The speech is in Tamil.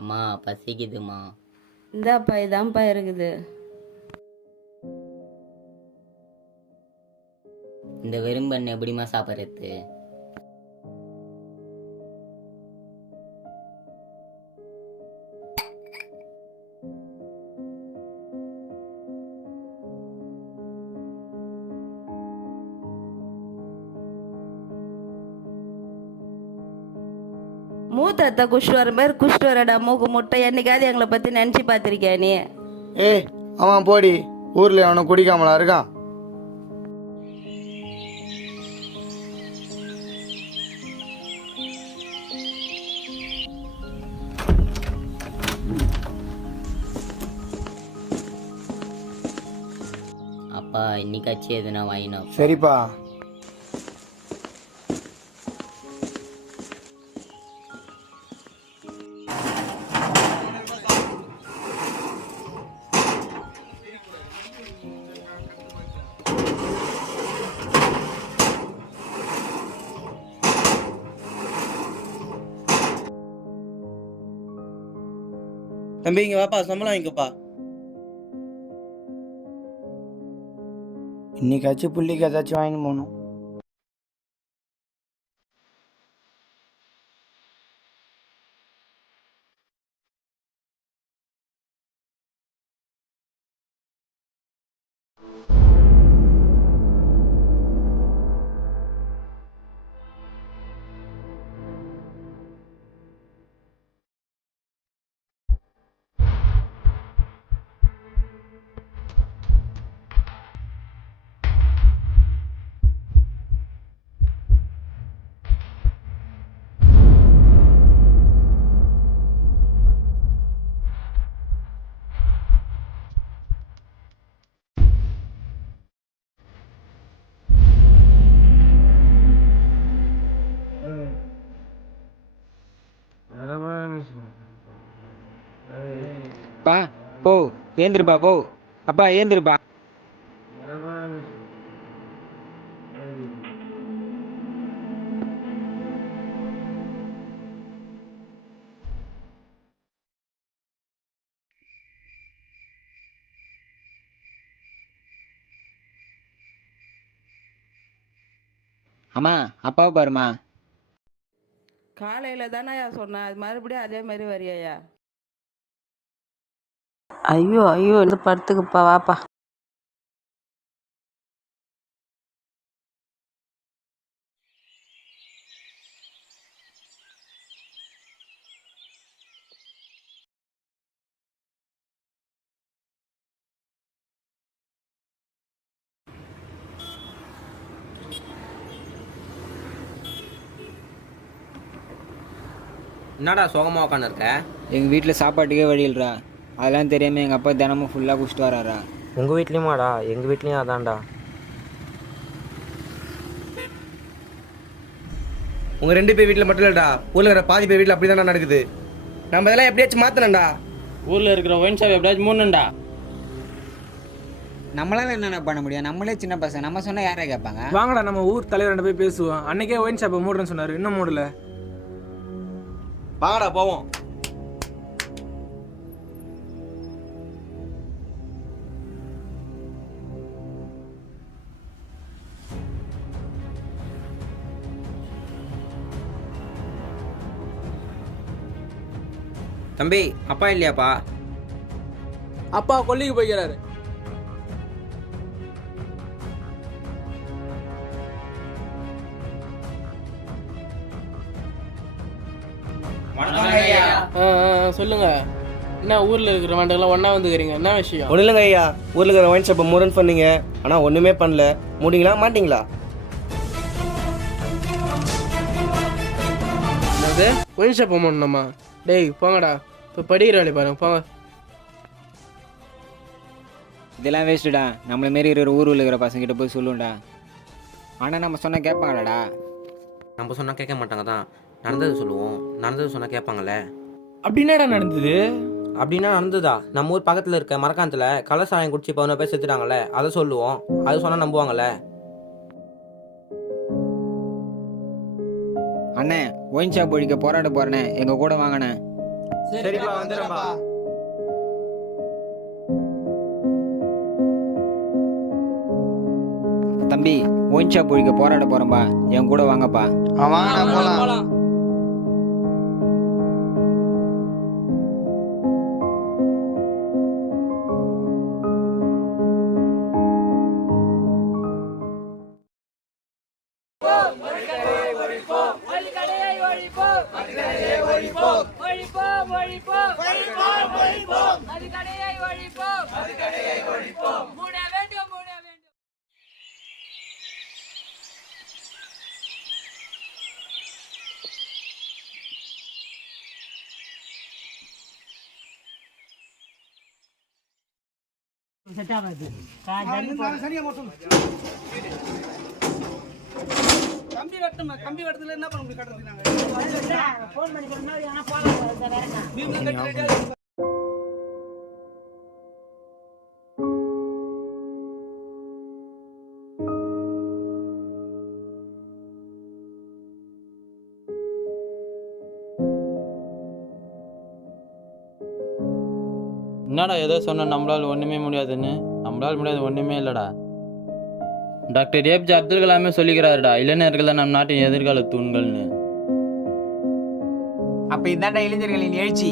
அம்மா பசிக்குதுமா. இந்தாப்பா இதான்ப்பா இருக்குது. இந்த வெறும்பண்ணு எப்படிம்மா சாப்பிட்றது? மூத்த அத்தை குஷ்டு வர மாதிரி குஷ்டு வரடா மூக்கு முட்டை. என்னைக்காவது எங்களை பற்றி நினச்சி பார்த்துருக்கியா நீ? ஏய் அவன் போடி, ஊரில் அவனை குடிக்காமலா இருக்கான்? அப்பா இன்னைக்காச்சு எதுனா வாங்கினோம். சரிப்பா. தம்பி இங்க வாப்பா, சம்பளம் வாங்கிக்கப்பா. இன்னைக்காச்சும் புள்ளிக்கு ஏதாச்சும் வாங்கின்னு போகணும். பா போ, ஏந்திருப்பா போ. அப்பா ஏந்திருப்பா. அம்மா அப்பாவை பாருமா. காலையில் தானேயா சொன்னேன், அது மறுபடியும் அதே மாதிரி வரியாயா? ஐயோ ஐயோ, இந்த படத்துக்குப்பா வாப்பா. என்னடா சோகமா உட்காந்து இருக்க? எங்கள் வீட்டில் சாப்பாட்டுக்கே வழி இல்லைடா. அதெல்லாம் தெரியாமல் எங்கள் அப்பா தினமும் ஃபுல்லாக குடிச்சிட்டு வராரா. உங்க வீட்லயுமாடா? எங்க வீட்லயும் அதான்டா. உங்க 2 பேர் வீட்டில் மட்டும் இல்லடா, ஊர்ல இருக்கிற பாதி பேர் வீட்டில் அப்படிதான்டா நடக்குது. நம்ம இதெல்லாம் எப்படியாச்சும் மாத்தணும்டா. ஊரில் இருக்கிற ஒயின் ஷாப் எப்படியாச்சும் மூணுண்டா. நம்மளால என்னென்ன பண்ண முடியும்? நம்மளே சின்ன பசங்க, நம்ம சொன்னால் யாரை கேட்பாங்க? வாங்கடா நம்ம ஊர் தலைவர் போய் பேசுவோம். அன்னைக்கே ஒயின் ஷாப்பை மூடுறேன்னு சொன்னார், இன்னும் மூடல. வாங்கடா போவோம். தம்பி அப்பா இல்லையாப்பா? அப்பா கொல்லிக்கு போய்க்கிறாரு. சொல்லுங்க, என்ன ஊரில் இருக்கிற வேண்டெல்லாம் ஒன்றா வந்துக்கிறீங்க, என்ன விஷயம்? ஒன்றும் இல்லைங்க ஐயா, ஊரில் இருக்கிற ஒயின் ஷாப்பை மூடன்னு சொன்னீங்க, ஆனால் ஒன்றுமே பண்ணல. மூடிங்களா மாட்டிங்களா? என்னது ஒயின் ஷாப் போகணும்மா? டேய் போங்கடா, இப்போ படிக்கிற வேலையை பாருங்க போங்க. இதெல்லாம் வேஸ்ட்டுடா. நம்மள மாரி இருக்கிற ஊரில் இருக்கிற பசங்கிட்ட போய் சொல்லுவோம்டா. ஆனால் நம்ம சொன்னால் கேட்பாங்களாடா? நம்ம சொன்னால் கேட்க மாட்டாங்க தான். நடந்தது சொல்லுவோம், நடந்தது சொன்னால் கேட்பாங்கல்ல. அப்படின்னாடா நடந்தது? அப்படின்னா நடந்ததா? நம்ம ஊர் பக்கத்தில் இருக்க மரக்காணத்தில் கலசாயம் குடிச்சு 11 பேர் செத்துட்டாங்கல்ல, அதை சொல்லுவோம். அது சொன்னால் நம்புவாங்கல்ல. அண்ணே ஒயின் ஷாப் ஒழிக்க போராட போகிறேண்ணே, எங்கள் கூட வாங்கண்ணே. சரிப்பா வந்துடுறேன்ப்பா. தம்பி ஒயின் ஷாப் ஒழிக்க போராட போகிறோம்பா, என் கூட வாங்கப்பா. வாங்கடா போலாம். என்னடா ஏதோ சொன்ன நம்மளால ஒன்றுமே முடியாதுன்னு? நம்மளால முடியாது ஒன்றுமே இல்லைடா. டாக்டர் ஏபிஜே அப்துல் கலாமே சொல்லிக்கிறாருடா, இளைஞர்கள் தான் நம் நாட்டின் எதிர்கால தூண்கள்னு. அப்போ இதான்டா இளைஞர்களின் எழுச்சி.